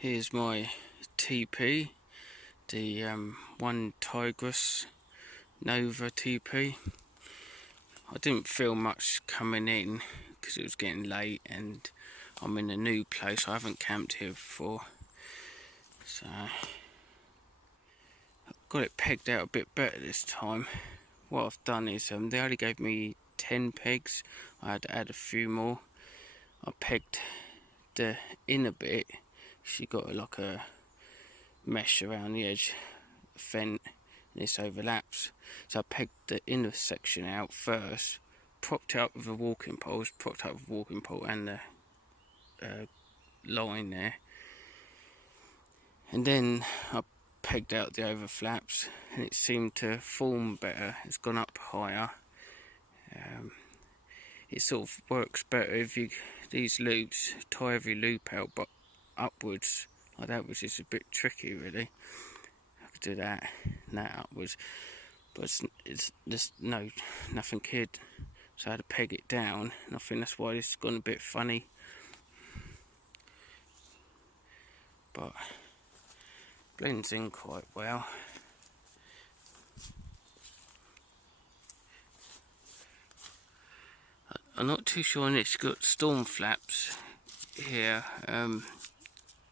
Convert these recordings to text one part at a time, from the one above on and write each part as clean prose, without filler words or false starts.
Here's my tepee, the ONETIGRIS Nova tepee. I didn't feel much coming in because it was getting late and I'm in a new place. I haven't camped here before, so I got it pegged out a bit better this time. What I've done is they only gave me 10 pegs. I had to add a few more. I pegged the inner bit. She got like a mesh around the edge, a fence, and this overlaps. So I pegged the inner section out first, propped it up with a walking pole, and the line there, and then I pegged out the overflaps, and it seemed to form better. It's gone up higher. It sort of works better if you these loops tie every loop out, but upwards like that, which is a bit tricky really. I could do that and that upwards, but it's just nothing here, so I had to peg it down, and I think that's why it's gone a bit funny, but blends in quite well. I'm not too sure on this. It's got storm flaps here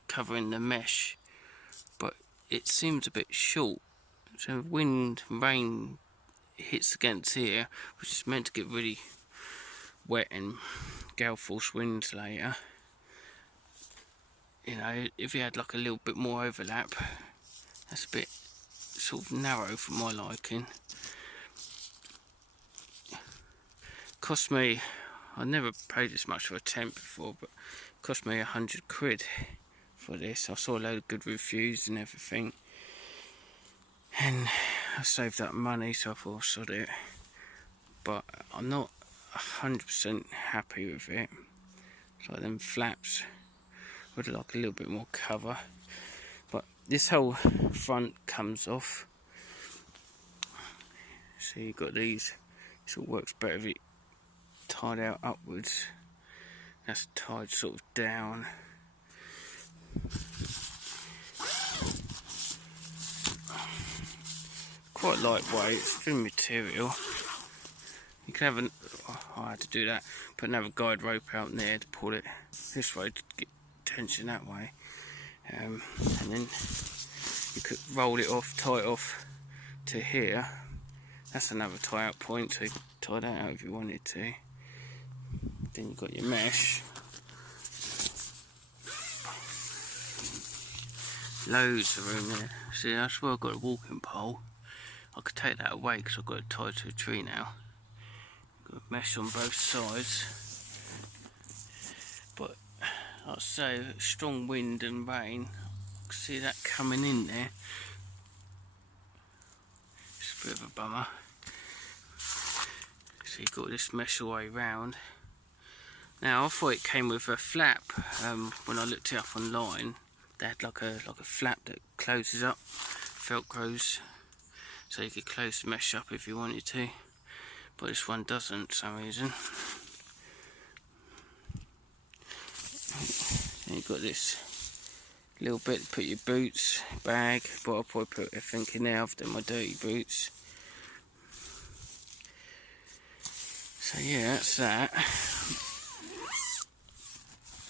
covering the mesh, but it seems a bit short. So wind, rain hits against here, which is meant to get really wet and gale force winds later. You know, if you had like a little bit more overlap, that's a bit sort of narrow for my liking. Cost me, I never paid this much for a tent before, but it cost me £100 for this. I saw a load of good reviews and everything, and I saved up money, so I thought I'd sod it. But I'm not 100% happy with it. It's like them flaps would like a little bit more cover, but this whole front comes off. So you've got these. This all works better if it tied out upwards. That's tied sort of down. Quite lightweight, it's thin material. You can have I had to do that, put another guide rope out in there to pull it this way to get tension that way, and then you could roll it off, tie it off to here. That's another tie out point, so you could tie that out if you wanted to. Then you've got your mesh. Loads of room there. See, that's where I've got a walking pole. I could take that away because I've got it tied to a tree now. Got mesh on both sides. But like I say, strong wind and rain, I can see that coming in there. It's a bit of a bummer. So you've got this mesh all the way round. Now I thought it came with a flap. When I looked it up online, they had like a flap that closes up, velcros, so you could close the mesh up if you wanted to. But this one doesn't for some reason. And you've got this little bit to put your boots, bag, but I'll probably put everything in there after my dirty boots. So yeah, that's that.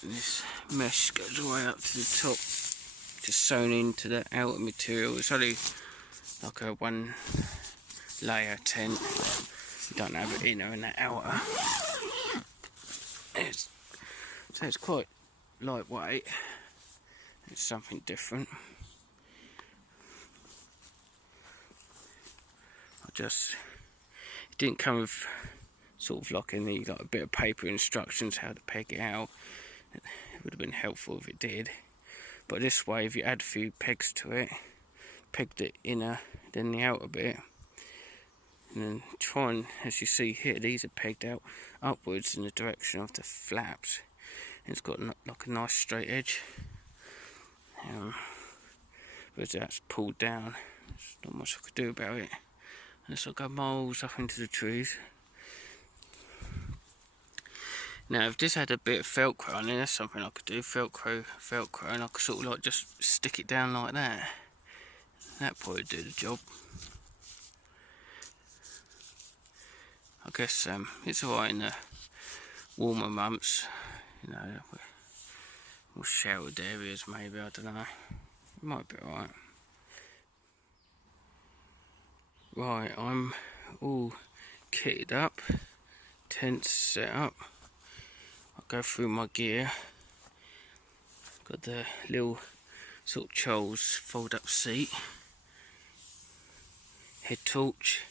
And this mesh goes all the way up to the top, just sewn into the outer material. It's only like a one layer tent. You don't have an inner and an outer. So it's quite lightweight. It's something different. It didn't come with sort of like any like a bit of paper instructions how to peg it out. It would have been helpful if it did. But this way, if you add a few pegs to it, peg the inner, then the outer bit, and then try and, as you see here, these are pegged out upwards in the direction of the flaps. And it's got like a nice straight edge. But that's pulled down, there's not much I could do about it unless I go miles up into the trees. Now if this had a bit of Velcro on it, that's something I could do, Velcro, and I could sort of like just stick it down like that. That'd probably do the job. I guess it's alright in the warmer months, you know, more sheltered areas maybe, I don't know. It might be alright. Right, I'm all kitted up, tents set up. I'll go through my gear. Got the little sort of Charles fold up seat. Head torch.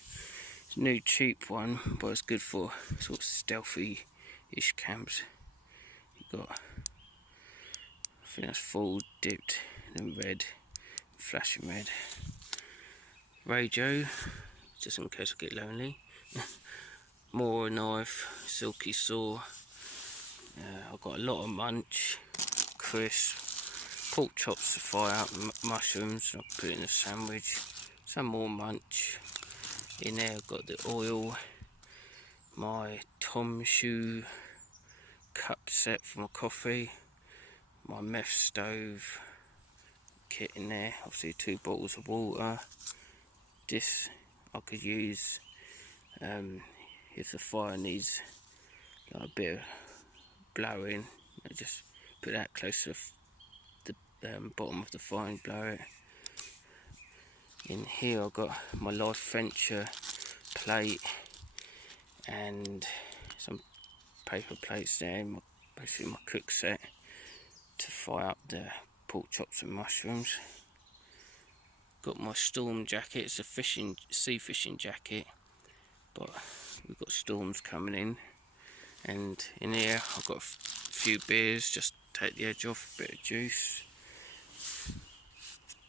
It's a new cheap one, but it's good for sort of stealthy-ish camps. You've got, I think that's full dipped in red, flashing red. Radio, just in case I get lonely. More knife, silky saw. I've got a lot of munch, crisp, pork chops to fry up, mushrooms I'll put in a sandwich, some more munch. In there I've got the oil, my Tom shoe cup set for my coffee, my meth stove kit in there, obviously 2 bottles of water. This I could use if the fire needs like a bit of blowing. I just put that close to the bottom of the fire and blow it. In here I've got my Life Venture plate and some paper plates there, basically my cook set to fry up the pork chops and mushrooms. Got my storm jacket, it's a sea fishing jacket, but we've got storms coming in. And in here I've got a few beers, just take the edge off, a bit of juice.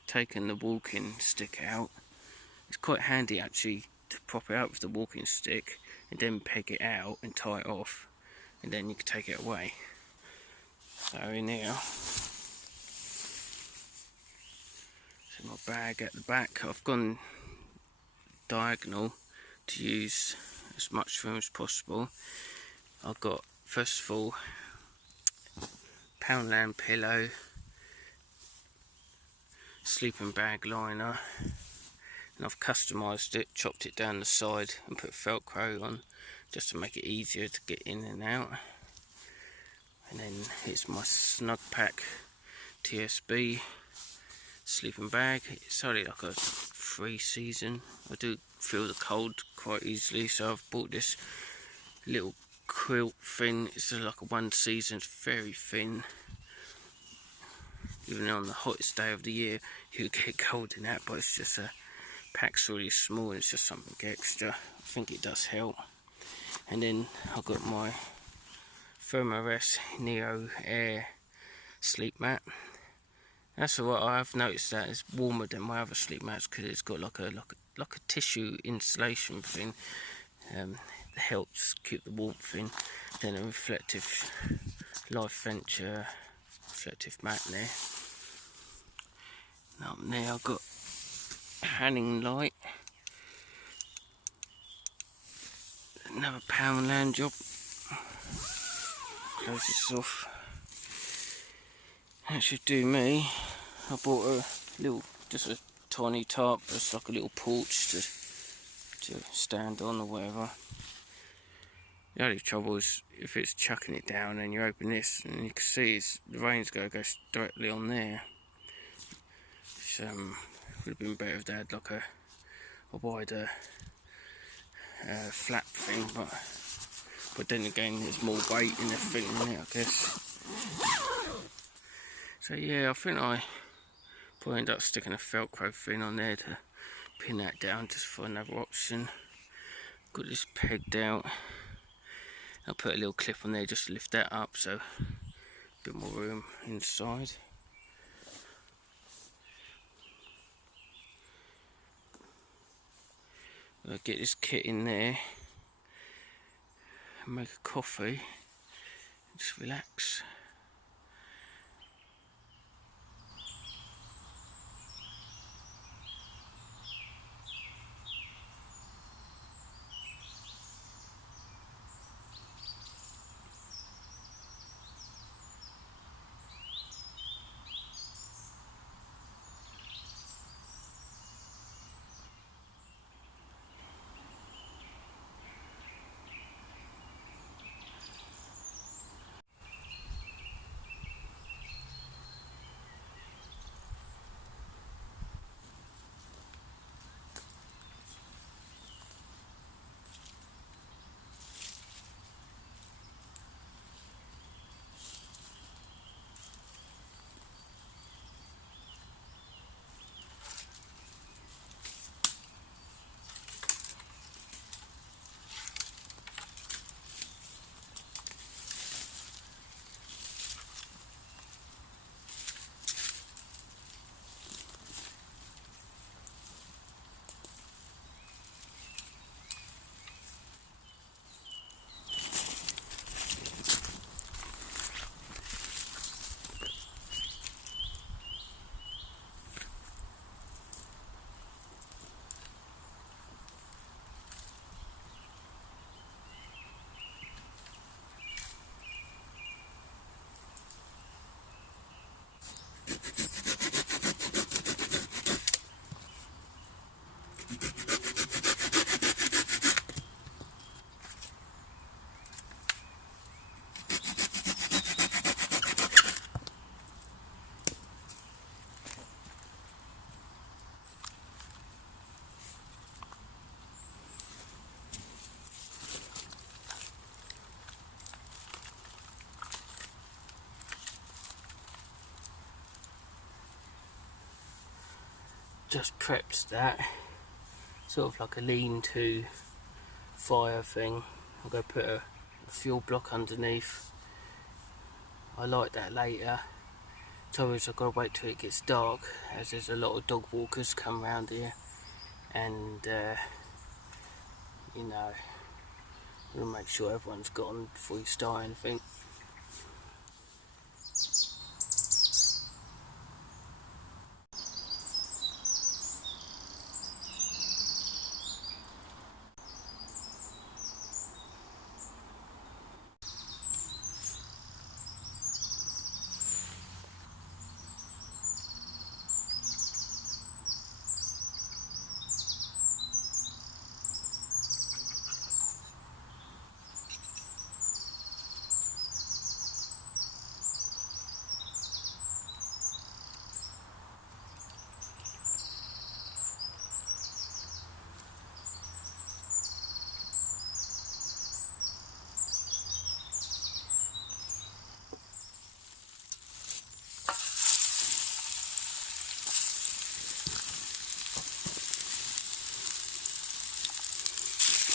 Taken the walking stick out. It's quite handy actually to prop it out with the walking stick and then peg it out and tie it off, and then you can take it away. So in here, so my bag at the back, I've gone diagonal to use as much room as possible. I've got, first of all, Poundland pillow, sleeping bag liner, and I've customised it, chopped it down the side and put Velcro on just to make it easier to get in and out. And then it's my Snug Pack TSB sleeping bag. It's only like a 3 season. I do feel the cold quite easily, so I've bought this little quilt thing. It's like a 1 season, it's very thin. Even on the hottest day of the year you get cold in that, but it's just a pack's really small and it's just something extra. I think it does help. And then I've got my Thermarest Neo Air sleep mat. That's what I've noticed, that it's warmer than my other sleep mats because it's got like a tissue insulation thing that helps keep the warmth in. Then a reflective Life Venture reflective mat there. Now up there I've got a hanging light, another Poundland job. Close this off. That should do me. I bought a little, just a tiny tarp, just like a little porch to stand on or whatever. The only trouble is if it's chucking it down and you open this and you can see the rain's going to go directly on there. Which would have been better if they had like a wider flap thing, but then again there's more weight in the thing in it, I guess. So yeah, I think I probably end up sticking a Velcro thing on there to pin that down just for another option. Got this pegged out. I'll put a little clip on there just to lift that up, so a bit more room inside. I'll get this kit in there and make a coffee and just relax. Just prepped that, sort of like a lean-to fire thing. I'm going to put a fuel block underneath. I light that later. I've got to wait till it gets dark, as there's a lot of dog walkers come around here, and you know, we'll make sure everyone's gone before you start anything.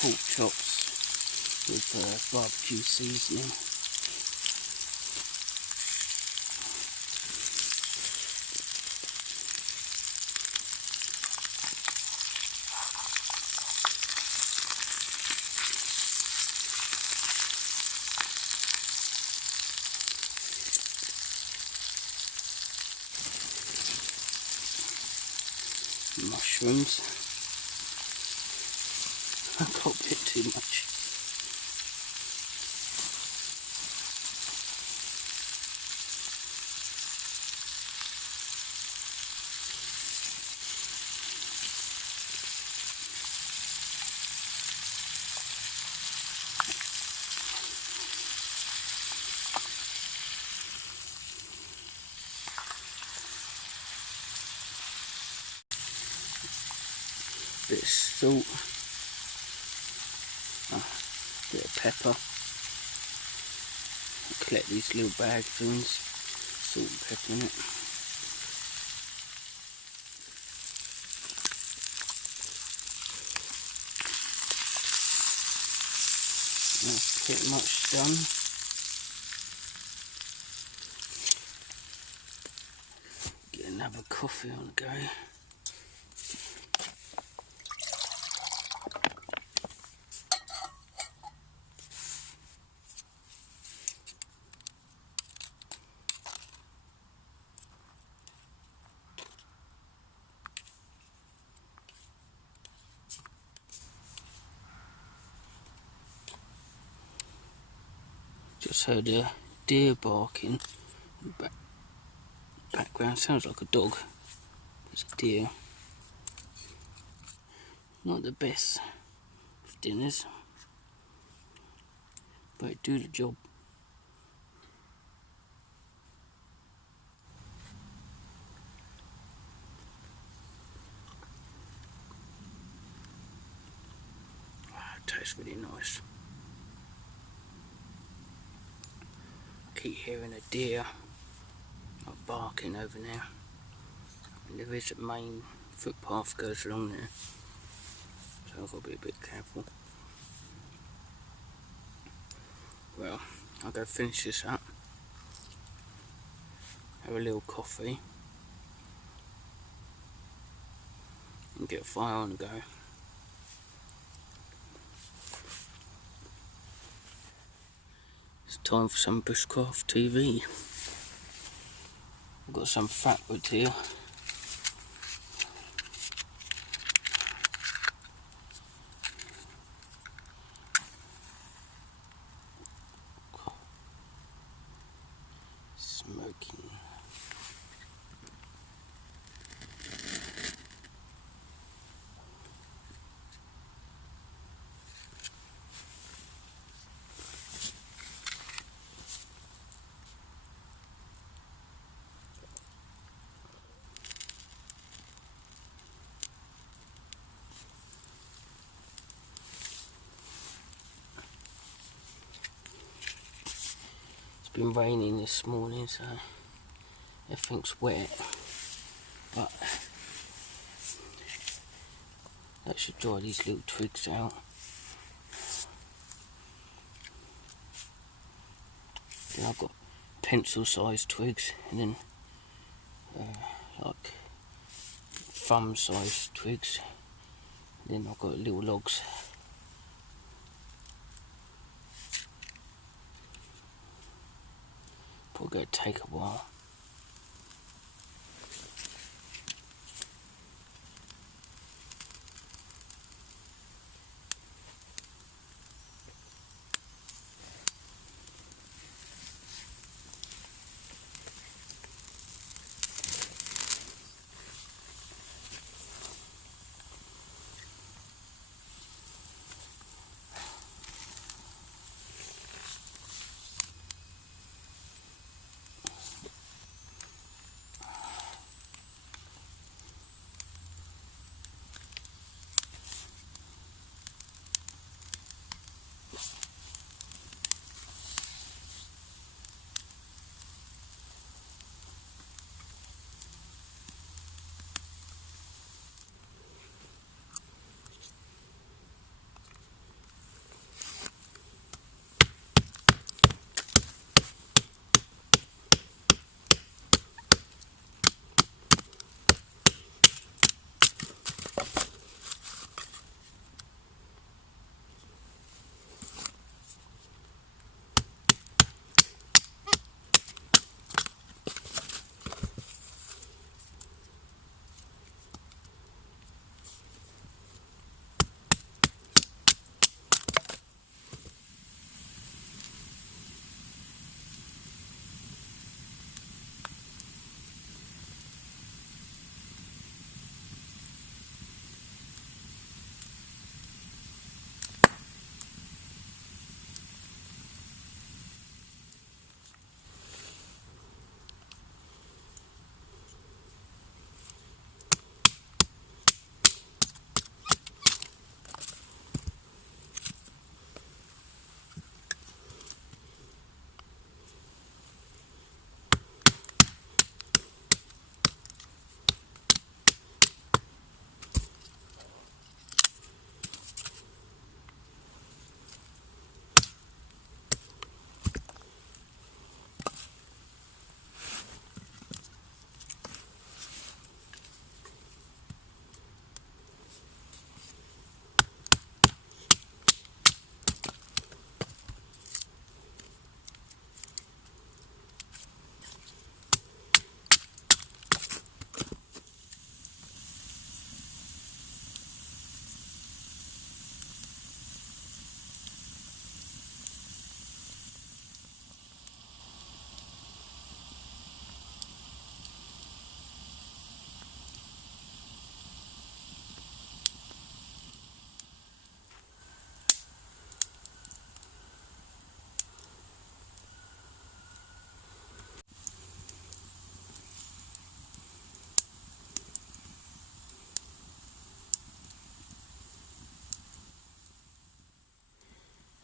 Pork chops with barbecue seasoning. Mushrooms. I got a bit too much. Bit of salt, bit of pepper. Collect these little bag things, salt and pepper in it. That's pretty much done. Get another coffee on the go. Just heard a deer barking in the background. Sounds like a dog. It's a deer. Not the best of dinners, but it do the job. It tastes really nice. I keep hearing a deer barking over there. And there is a main footpath goes along there, so I've got to be a bit careful. Well, I'll go finish this up, have a little coffee, and get a fire on the go. It's time for some bushcraft TV. I've got some fatwood here. Smoking. been raining this morning, so everything's wet, but that should dry these little twigs out. Then I've got pencil sized twigs, and then like thumb sized twigs, and then I've got little logs. Probably going to take a while.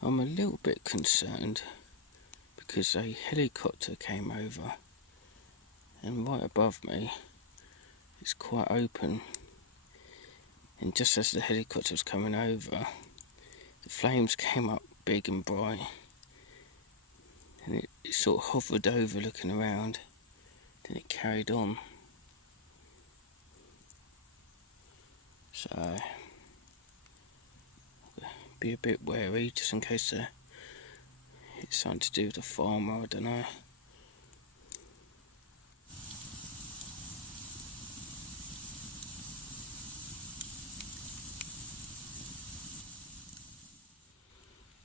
I'm a little bit concerned because a helicopter came over, and right above me it's quite open, and just as the helicopter was coming over, the flames came up big and bright, and it sort of hovered over looking around, then it carried on. So be a bit wary just in case it's something to do with the farmer, I don't know.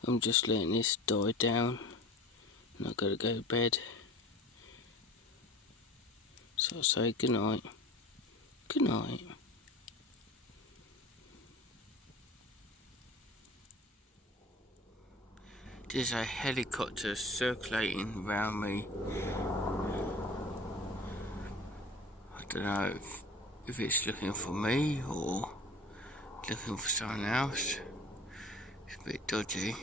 I'm just letting this die down, and I've got to go to bed. So I'll say good night. Good night. There's a helicopter circulating around me. I don't know if it's looking for me or looking for someone else. It's a bit dodgy.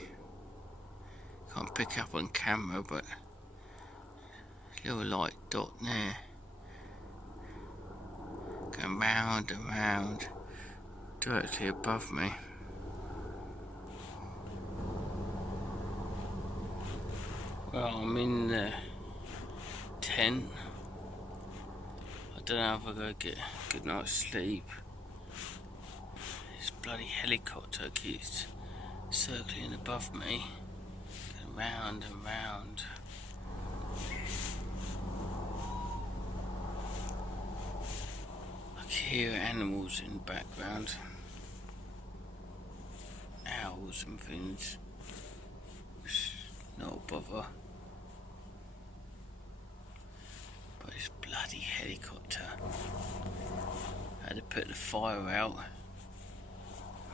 Can't pick up on camera, but Little light dot there, going round and round, directly above me. Well, I'm in the tent. I don't know if I'm going to get a good night's sleep. This bloody helicopter keeps circling above me, going round and round. I can hear animals in the background, owls and things. It's not a bother. But this bloody helicopter. I had to put the fire out,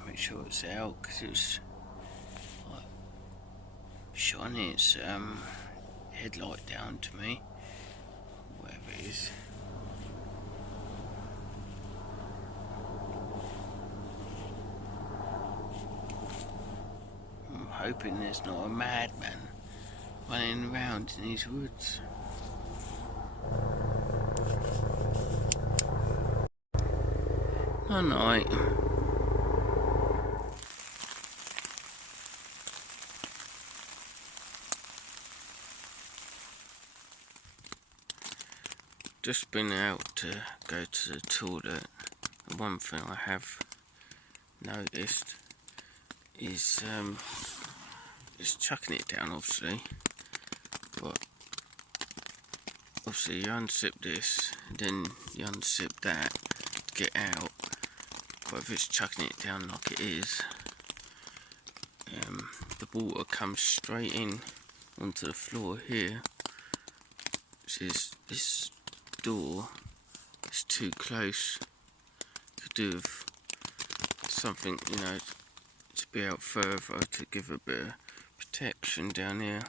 make sure it's out, because it was like shining its headlight down to me, whatever it is. I'm hoping there's not a madman running around in these woods. All night. Just been out to go to the toilet. The one thing I have noticed is chucking it down, obviously, but obviously you unzip this, then you unzip that to get out. But if it's chucking it down like it is, the water comes straight in onto the floor here. This door is too close to do with something, you know, to be out further to give a bit of protection down here.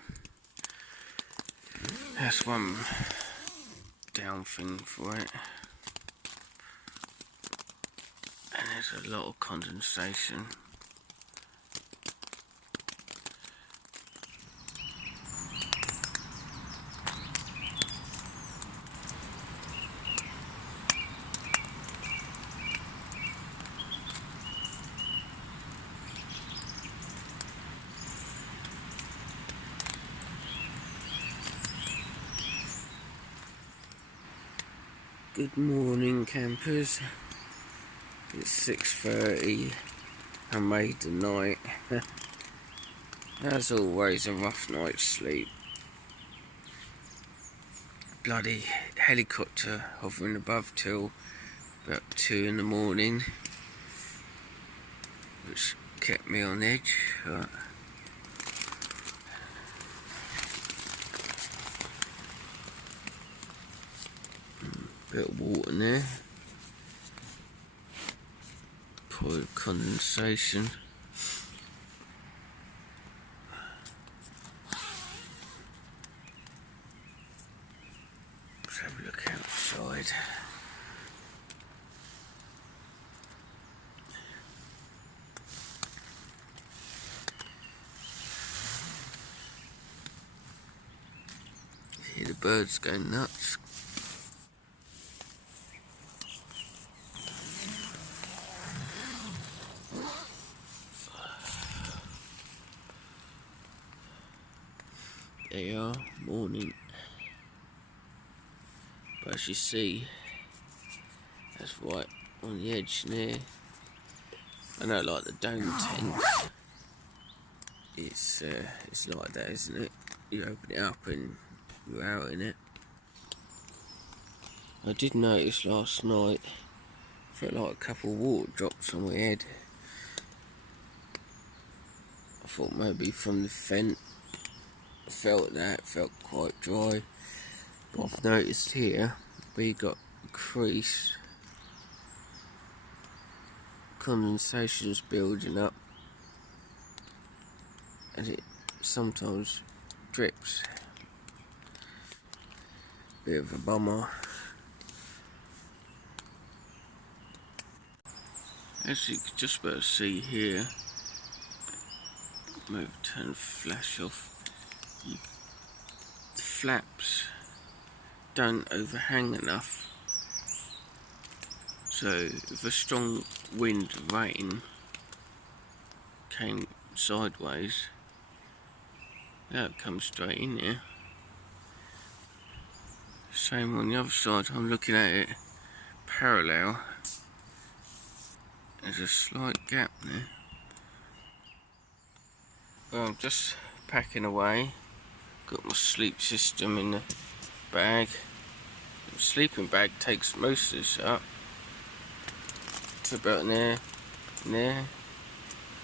That's one down thing for it. And there's a lot of condensation. Good morning, campers. It's 6:30. I made the night. As always, a rough night's sleep. Bloody helicopter hovering above till about 2 in the morning, which kept me on edge. Bit of water in there. Probably condensation. Let's have a look outside. Hear the birds going nuts. They are morning, but as you see, that's right on the edge there. I know, like the dome tent, it's like that, isn't it? You open it up and you're out in it. I did notice last night, felt like a couple of water drops on my head. I thought maybe from the vent. I felt that, it felt quite dry. But I've noticed here, we got a crease. Condensation's building up. And it sometimes drips. Bit of a bummer. As you can just about see here, maybe turn the flash off. The flaps don't overhang enough. So if a strong wind, rain came sideways, that would come straight in here. Same on the other side. I'm looking at it parallel. There's a slight gap there. Well, I'm just packing away. Got my sleep system in the bag. The sleeping bag takes most of this up. It's about there, and there.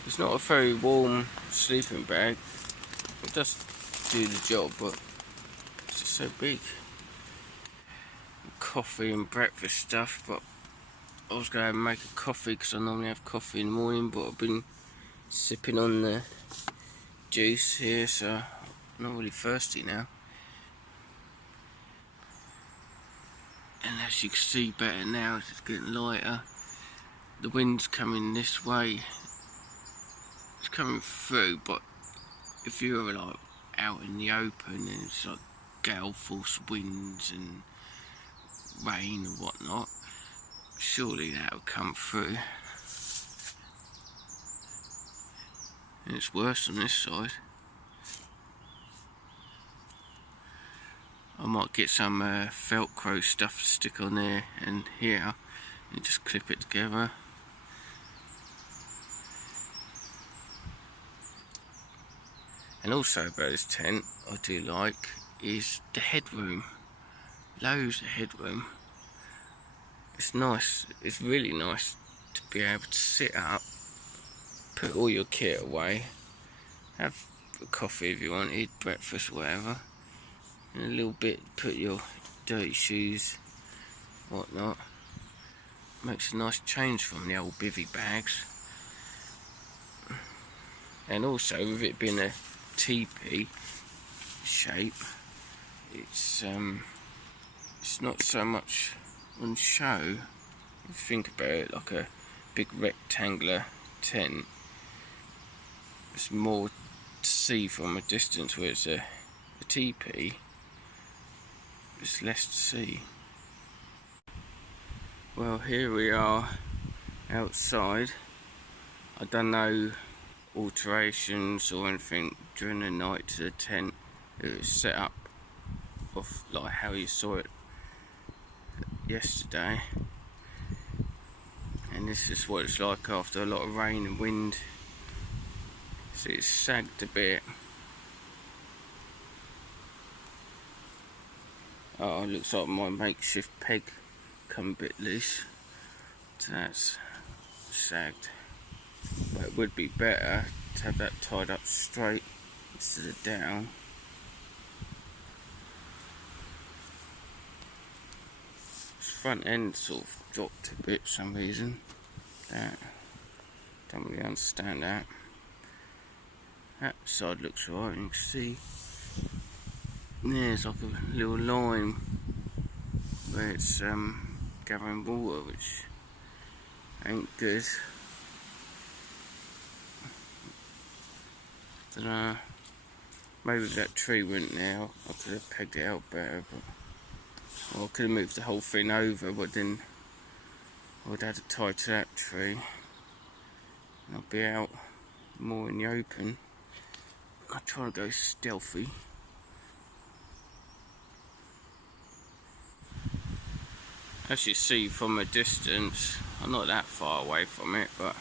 It's not a very warm sleeping bag. It does do the job, but it's just so big. Coffee and breakfast stuff, but I was going to make a coffee because I normally have coffee in the morning, but I've been sipping on the juice here, so I'm not really thirsty now. And as you can see better now, it's getting lighter. The wind's coming this way. It's coming through, but if you're like out in the open and it's like gale force winds and rain and whatnot, surely that will come through. And it's worse on this side. I might get some Velcro stuff to stick on there and here and just clip it together. And also about this tent, I do like, is the headroom. Loads of headroom. It's nice, it's really nice to be able to sit up, put all your kit away, have a coffee if you wanted, breakfast, whatever, and a little bit, put your dirty shoes, whatnot. Makes a nice change from the old bivy bags. And also with it being a tepee shape, it's not so much on show. If you think about it, like a big rectangular tent, it's more to see from a distance, where it's a tepee, it's less to see. Well, here we are outside. I done no alterations or anything during the night to the tent. It was set up of like how you saw it yesterday, and this is what it's like after a lot of rain and wind. So it's sagged a bit. Oh, it looks like my makeshift peg come a bit loose, so that's sagged. But it would be better to have that tied up straight instead of down. This front end sort of dropped a bit for some reason. That, don't really understand that. That side looks alright, you can see there's like a little line where it's gathering water, which ain't good. Don't know, maybe if that tree went there, I could have pegged it out better, but, or I could have moved the whole thing over, but then I would have to tie to that tree, and I'll be out more in the open. I try to go stealthy. As you see from a distance, I'm not that far away from it, but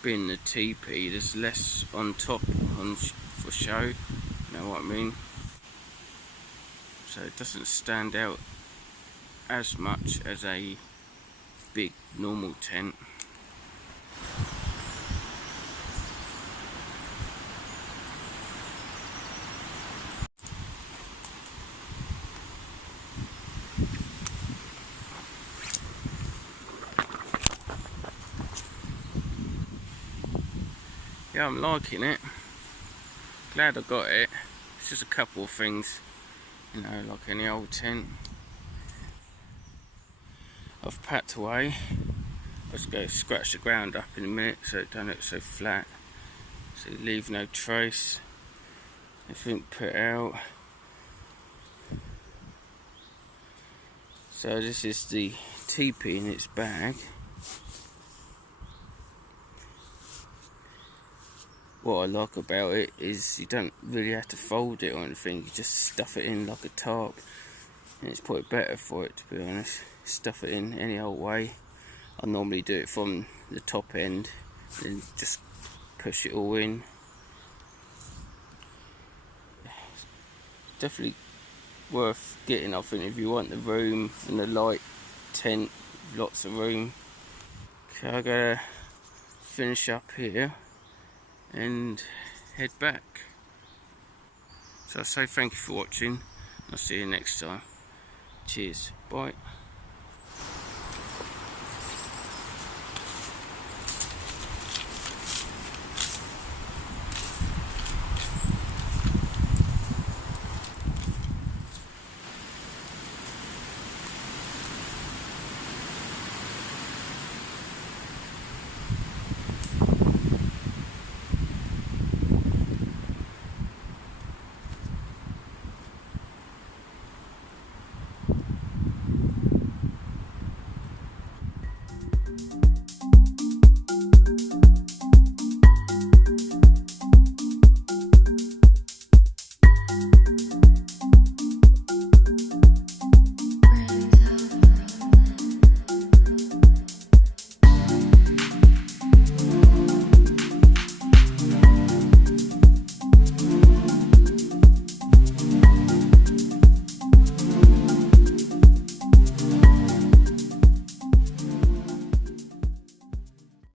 being the tepee, there's less on top for show, you know what I mean? So it doesn't stand out as much as a big normal tent. Yeah, I'm liking it. Glad I got it. It's just a couple of things, you know, like any old tent. I've packed away. I'll just go scratch the ground up in a minute so it don't look so flat. So you leave no trace. Everything put out. So this is the teepee in its bag. What I like about it is you don't really have to fold it or anything, you just stuff it in like a tarp, and it's probably better for it, to be honest. Stuff it in any old way. I normally do it from the top end and just push it all in. Definitely worth getting, I think, if you want the room and the light tent, lots of room. Okay, I'm gonna finish up here and head back. So I say thank you for watching. I'll see you next time. Cheers. Bye.